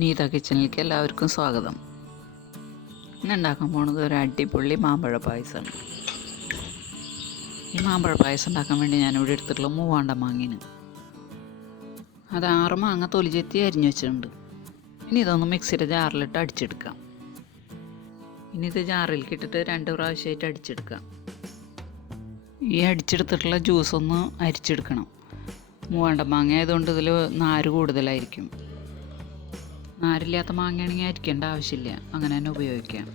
നീത കിച്ചണിലേക്ക് എല്ലാവർക്കും സ്വാഗതം. ഇന്ന് ഉണ്ടാക്കാൻ പോകുന്നത് ഒരു അടിപൊളി മാമ്പഴ പായസമാണ്. ഈ മാമ്പഴ പായസം ഉണ്ടാക്കാൻ വേണ്ടി ഞാനിവിടെ എടുത്തിട്ടുള്ള മൂവാണ്ട മാങ്ങയാണ്. അത് 6 മാങ്ങ തൊലിച്ചെത്തി അരിഞ്ഞു വെച്ചിട്ടുണ്ട്. ഇനി ഇതൊന്ന് മിക്സിയുടെ ജാറിലിട്ട് അടിച്ചെടുക്കാം. ഇനി ഇത് ജാറിലേക്ക് ഇട്ടിട്ട് 2 പ്രാവശ്യമായിട്ട് അടിച്ചെടുക്കാം. ഈ അടിച്ചെടുത്തിട്ടുള്ള ജ്യൂസ് ഒന്ന് അരിച്ചെടുക്കണം. മൂവാണ്ട മാങ്ങ ആയതുകൊണ്ട് ഇതിൽ നാര് കൂടുതലായിരിക്കും. നാരില്ലാത്ത മാങ്ങയാണെങ്കിൽ അരിക്കേണ്ട ആവശ്യമില്ല, അങ്ങനെ തന്നെ ഉപയോഗിക്കാം.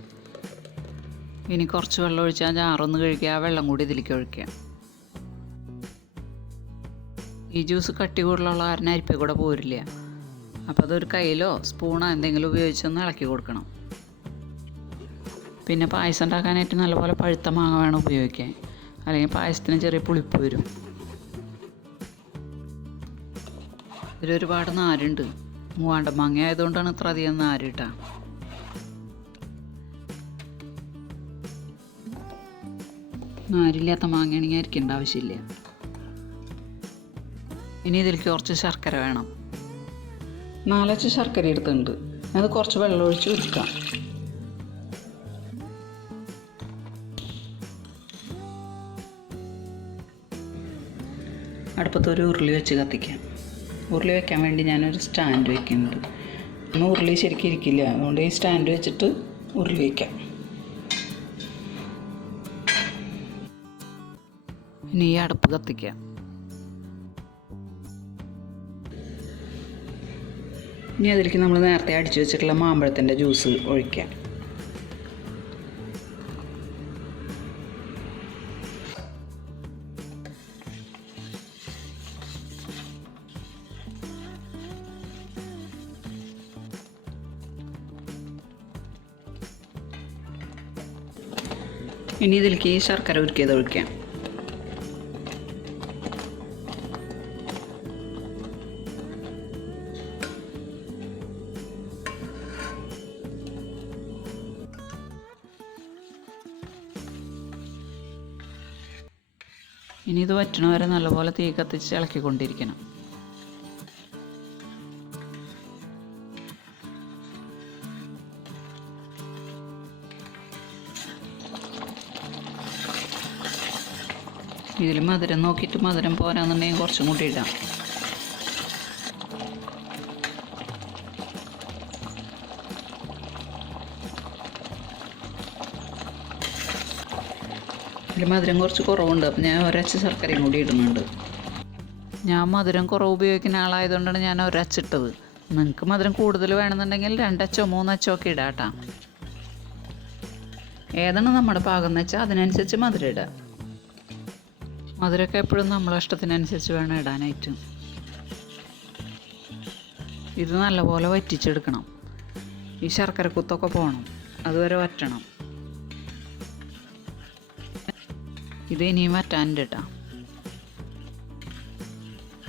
ഇനി കുറച്ച് വെള്ളം ഒഴിച്ചാൽ ജാറൊന്ന് കഴുകിയ ആ വെള്ളം കൂടി ഇതിലേക്ക് ഒഴിക്കാം. ഈ ജ്യൂസ് കട്ടി കൂടുതലുള്ള കാരണം അരിപ്പ കൂടെ പോരില്ല. അപ്പോൾ അതൊരു കയ്യിലോ സ്പൂണോ എന്തെങ്കിലും ഉപയോഗിച്ചൊന്ന് ഇളക്കി കൊടുക്കണം. പിന്നെ പായസം ഉണ്ടാക്കാനായിട്ട് നല്ലപോലെ പഴുത്ത മാങ്ങ വേണം ഉപയോഗിക്കാൻ, അല്ലെങ്കിൽ പായസത്തിന് ചെറിയ പുളിപ്പ് വരും. ഇതിലൊരുപാട് നാരുണ്ട്. മൂവാണ്ട മാങ്ങ ആയതുകൊണ്ടാണ് ഇത്ര അധികം നാര് ഇട്ടാ. നാരില്ലാത്ത മാങ്ങയാണെങ്കിൽ അരിക്കേണ്ട ആവശ്യമില്ല. ഇനി ഇതിലേക്ക് കുറച്ച് ശർക്കര വേണം. 4 ശർക്കര എടുത്തിട്ടുണ്ട്. അത് കുറച്ച് വെള്ളം ഒഴിച്ച് ഉരുക്കാം. അടുപ്പത്തൊരു ഉരുളി വെച്ച് കത്തിക്കാം. ഉരുളി വയ്ക്കാൻ വേണ്ടി ഞാനൊരു സ്റ്റാൻഡ് വയ്ക്കുന്നുണ്ട്. ഒന്ന് ഉരുളി ശരിക്കും ഇരിക്കില്ല, അതുകൊണ്ട് ഈ സ്റ്റാൻഡ് വെച്ചിട്ട് ഉരുളി വയ്ക്കാം. ഇനി ഈ അടുപ്പ് കത്തിക്കാം. ഇനി അതിലേക്ക് നമ്മൾ നേരത്തെ അടിച്ചു വെച്ചിട്ടുള്ള മാമ്പഴത്തിൻ്റെ ജ്യൂസ് ഒഴിക്കാം. ഇനി ഇതിലേക്ക് ഈ ശർക്കര ഉരുക്കിയത് ഒഴിക്കാം. ഇനി ഇത് വറ്റണ വരെ നല്ലപോലെ തീ കത്തിച്ച് ഇളക്കിക്കൊണ്ടിരിക്കണം. ഇതിൽ മധുരം നോക്കിയിട്ട് മധുരം പോരാന്നുണ്ടെങ്കിൽ കുറച്ചും കൂടി ഇടാം. ഇതിൽ മധുരം കുറച്ച് കുറവുണ്ട്, അപ്പം ഞാൻ 1 ശർക്കരയും കൂടി ഇടുന്നുണ്ട്. ഞാൻ മധുരം കുറവ് ഉപയോഗിക്കുന്ന ആളായതുകൊണ്ടാണ് ഞാൻ 1 ഇട്ടത്. നിങ്ങൾക്ക് മധുരം കൂടുതൽ വേണമെന്നുണ്ടെങ്കിൽ 2 3 ഒക്കെ ഇടാം കേട്ടോ. ഏതാണ് നമ്മുടെ പാകം എന്ന് വെച്ചാൽ അതിനനുസരിച്ച് മധുരം ഇടുക. മധുരമൊക്കെ എപ്പോഴും നമ്മളെ ഇഷ്ടത്തിനനുസരിച്ച് വേണം ഇടാനായിട്ട്. ഇത് നല്ലപോലെ വറ്റിച്ചെടുക്കണം. ഈ ശർക്കര കുത്തൊക്കെ പോകണം, അതുവരെ വറ്റണം. ഇത് ഇനിയും വറ്റാനുണ്ട് കേട്ടോ.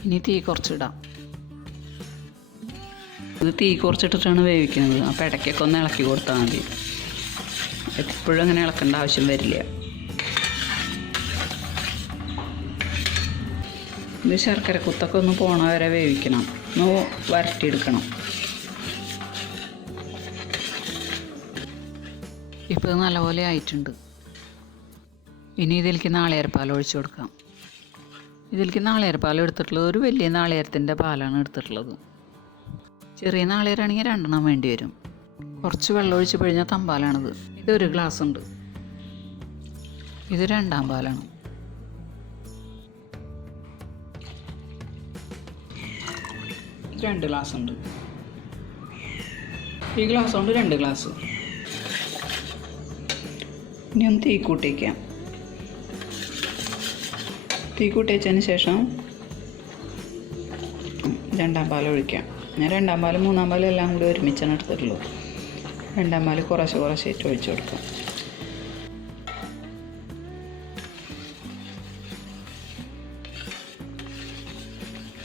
ഇനി തീ കുറച്ചിടാം. ഇത് തീ കുറച്ചിട്ടിട്ടാണ് വേവിക്കുന്നത്, അപ്പോൾ ഇടയ്ക്കൊക്കെ ഒന്ന് ഇളക്കി കൊടുത്താൽ മതി. എപ്പോഴും അങ്ങനെ ഇളക്കേണ്ട ആവശ്യം വരില്ല. ഇത് ശർക്കര കുത്തൊക്കെ ഒന്ന് പോണ വരെ വേവിക്കണം, ഒന്ന് വരട്ടിയെടുക്കണം. ഇപ്പോൾ ഇത് നല്ലപോലെ ആയിട്ടുണ്ട്. ഇനി ഇതിലേക്ക് നാളികേരപ്പാൽ ഒഴിച്ചു കൊടുക്കാം. ഇതിലേക്ക് നാളികേരപ്പാൽ എടുത്തിട്ടുള്ളത് ഒരു വലിയ നാളികേരത്തിൻ്റെ പാലാണ് എടുത്തിട്ടുള്ളത്. ചെറിയ നാളികേരാണെങ്കിൽ 2 വേണ്ടി വരും. കുറച്ച് വെള്ളം ഒഴിച്ച് പിഴിഞ്ഞാൽ തമ്പാലാണിത്. ഇത് 1 ഗ്ലാസ് ഉണ്ട്. ഇത് 2 പാലാണ്. ഇത് 2 ഗ്ലാസ് ഉണ്ട്. ഈ ഗ്ലാസ് കൊണ്ട് 2 ഗ്ലാസ്. ഇനി ഒന്ന് തീ കൂട്ടിക്കാം. തീ കൂട്ടിച്ചതിന് ശേഷം 2 പാൽ ഒഴിക്കാം. ഞാൻ 2 പാലും 3 പാലും എല്ലാം കൂടി ഒരുമിച്ചാണ് എടുത്തിട്ടുള്ളൂ. 2 പാൽ കുറേശ്ശായിട്ട് ഒഴിച്ചു കൊടുക്കാം.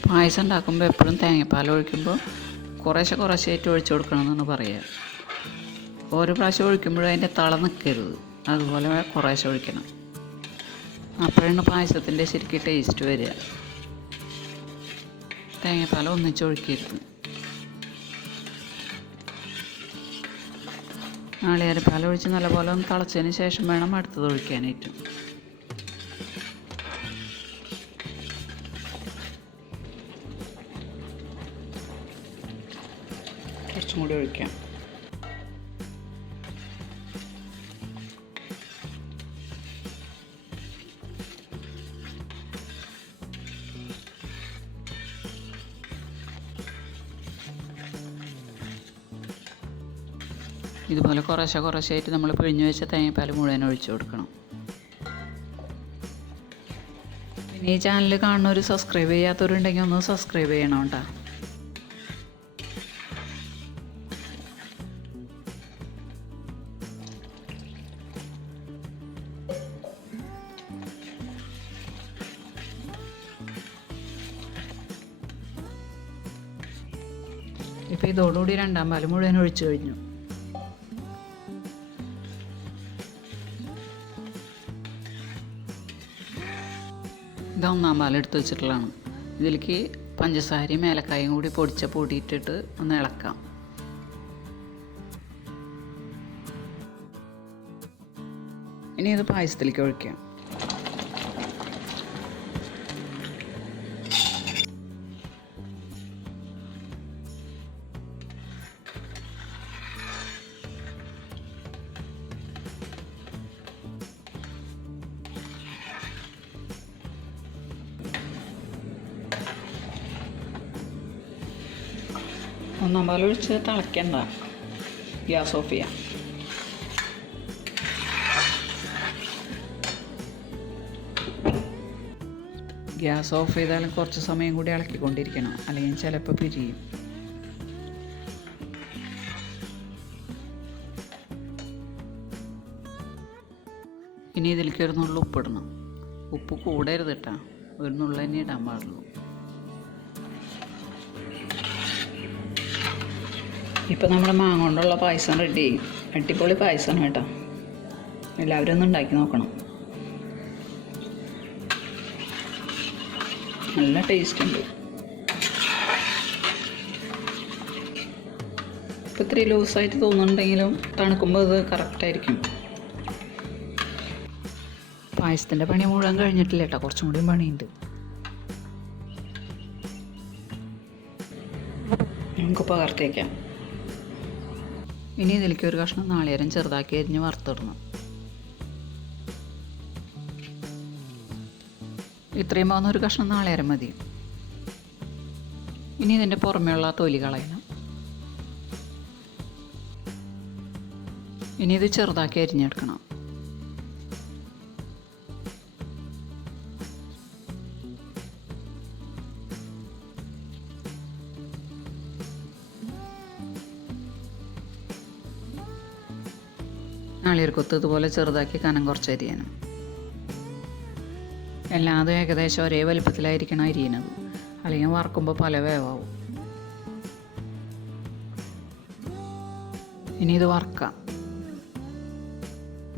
പായസം ഉണ്ടാക്കുമ്പോൾ എപ്പോഴും തേങ്ങാപ്പാൽ ഒഴിക്കുമ്പോൾ കുറേശ്ശായിട്ട് ഒഴിച്ചു കൊടുക്കണമെന്നാണ് പറയുക. ഓരോ പ്രാവശ്യം ഒഴിക്കുമ്പോഴും അതിൻ്റെ തള നിൽക്കരുത്, അതുപോലെ കുറേശ്ശെ ഒഴിക്കണം. അപ്പോഴാണ് പായസത്തിൻ്റെ ശരിക്കും ടേസ്റ്റ് വരിക. തേങ്ങാപ്പാൽ ഒന്നിച്ചൊഴിക്കരുത്. നാളികേരപ്പാൽ ഒഴിച്ച് നല്ലപോലെ ഒന്ന് തിളച്ചതിന് ശേഷം വേണം അടുത്തത് ഒഴിക്കാനായിട്ട്. കുറച്ചും കൂടി ഒഴിക്കാം. ഇതുപോലെ കുറേശ്ശായിട്ട് നമ്മൾ പിഴിഞ്ഞ് വെച്ച തേങ്ങാപ്പാൽ മുഴുവൻ ഒഴിച്ചു കൊടുക്കണം. പിന്നെ ഈ ചാനൽ കാണുന്നവർ സബ്സ്ക്രൈബ് ചെയ്യാത്തവരുണ്ടെങ്കിൽ ഒന്ന് സബ്സ്ക്രൈബ് ചെയ്യണം കേട്ടോ. ഇപ്പോൾ ഇതോടുകൂടി രണ്ടാം പാൽ മുഴുവൻ ഒഴിച്ചു കഴിഞ്ഞു. ഇത് ഒന്നാം പാൽ എടുത്ത് വെച്ചിട്ടുള്ളതാണ്. ഇതിലേക്ക് പഞ്ചസാരയും ഏലക്കായും കൂടി പൊടിച്ച പൊടിയിട്ടിട്ട് ഒന്ന് ഇളക്കാം. ഇനി ഇത് പായസത്തിലേക്ക് ഒഴിക്കാം. ഒന്നാം പാലൊഴിച്ച് തിളയ്ക്കണ്ട, ഗ്യാസ് ഓഫ് ചെയ്യാം. ഗ്യാസ് ഓഫ് ചെയ്താലും കുറച്ച് സമയം കൂടി ഇളക്കിക്കൊണ്ടിരിക്കണം, അല്ലെങ്കിൽ ചിലപ്പോൾ പിരിയും. ഇനി ഇതിലേക്ക് ഒരു നുള്ളു ഉപ്പിടണം. ഉപ്പ് കൂടരുത് കേട്ടോ, ഒരു നുള്ളു തന്നെ ഇടാൻ പാടുള്ളൂ. ഇപ്പോൾ നമ്മുടെ മാങ്ങ കൊണ്ടുള്ള പായസം റെഡി. അടിപൊളി പായസമാണ് കേട്ടോ, എല്ലാവരും ഒന്ന് ഉണ്ടാക്കി നോക്കണം. നല്ല ടേസ്റ്റ് ഉണ്ട്. ഇപ്പോൾ ഇത്തിരി ലൂസായിട്ട് തോന്നുന്നുണ്ടെങ്കിലും തണുക്കുമ്പോൾ ഇത് കറക്റ്റായിരിക്കും. പായസത്തിൻ്റെ പണി മുഴുവൻ കഴിഞ്ഞിട്ടില്ല കേട്ടോ, കുറച്ചും കൂടി പണിയുണ്ട്. നമുക്ക് പകർത്തി വയ്ക്കാം. ഇനി ഇതിലേക്ക് ഒരു കഷ്ണം നാളികേരം ചെറുതാക്കി അരിഞ്ഞ് വറുത്തിടണം. ഇത്രയും പോകുന്ന ഒരു കഷ്ണം നാളികേരം മതി. ഇനി ഇതിൻ്റെ പുറമേയുള്ള തൊലി കളയണം. ഇനി ഇത് ചെറുതാക്കി അരിഞ്ഞെടുക്കണം. നാളികേരക്കൊത്ത് ഇതുപോലെ ചെറുതാക്കി കനം കുറച്ച് അരിയണം. എല്ലാതും ഏകദേശം ഒരേ വലിപ്പത്തിലായിരിക്കണം അരിയണത്, അല്ലെങ്കിൽ വറക്കുമ്പോൾ പല വേവാവും. ഇനി ഇത് വറക്കാം.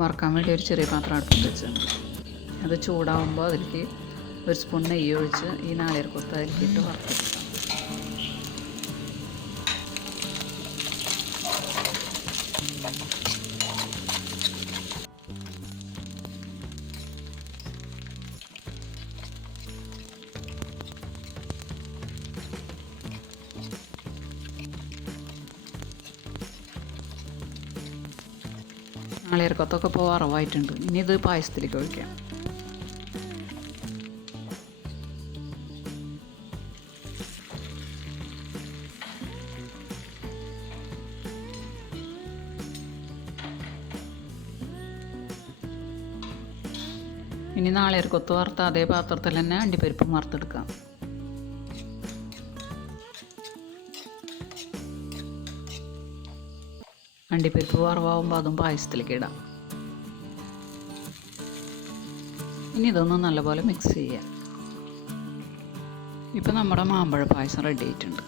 വറക്കാൻ വേണ്ടി ഒരു ചെറിയ പാത്രം അടുപ്പത്ത് വെച്ചിട്ടുണ്ട്. അത് ചൂടാവുമ്പോൾ അതിലേക്ക് ഒരു സ്പൂൺ നെയ്യ് ഒഴിച്ച് ഈ നാളികേരക്കൊത്ത് അതിലേക്കിട്ട് വറുത്തെടുക്കാം. നാളികേരക്കൊത്തൊക്കെ ഇപ്പോൾ വറവായിട്ടുണ്ട്. ഇനി ഇത് പായസത്തിലേക്ക് ഒഴിക്കാം. ഇനി നാളികേരക്കൊത്ത് വറുത്ത അതേ പാത്രത്തിൽ തന്നെ അണ്ടിപ്പരിപ്പും വറുത്തെടുക്കാം. അണ്ടിപ്പരിപ്പ് വറവാകുമ്പോൾ അതും പായസത്തിലേക്ക് ഇടാം. ഇനി ഇതൊന്ന് നല്ലപോലെ മിക്സ് ചെയ്യാം. ഇപ്പം നമ്മുടെ മാമ്പഴ പായസം റെഡി ആയിട്ടുണ്ട്.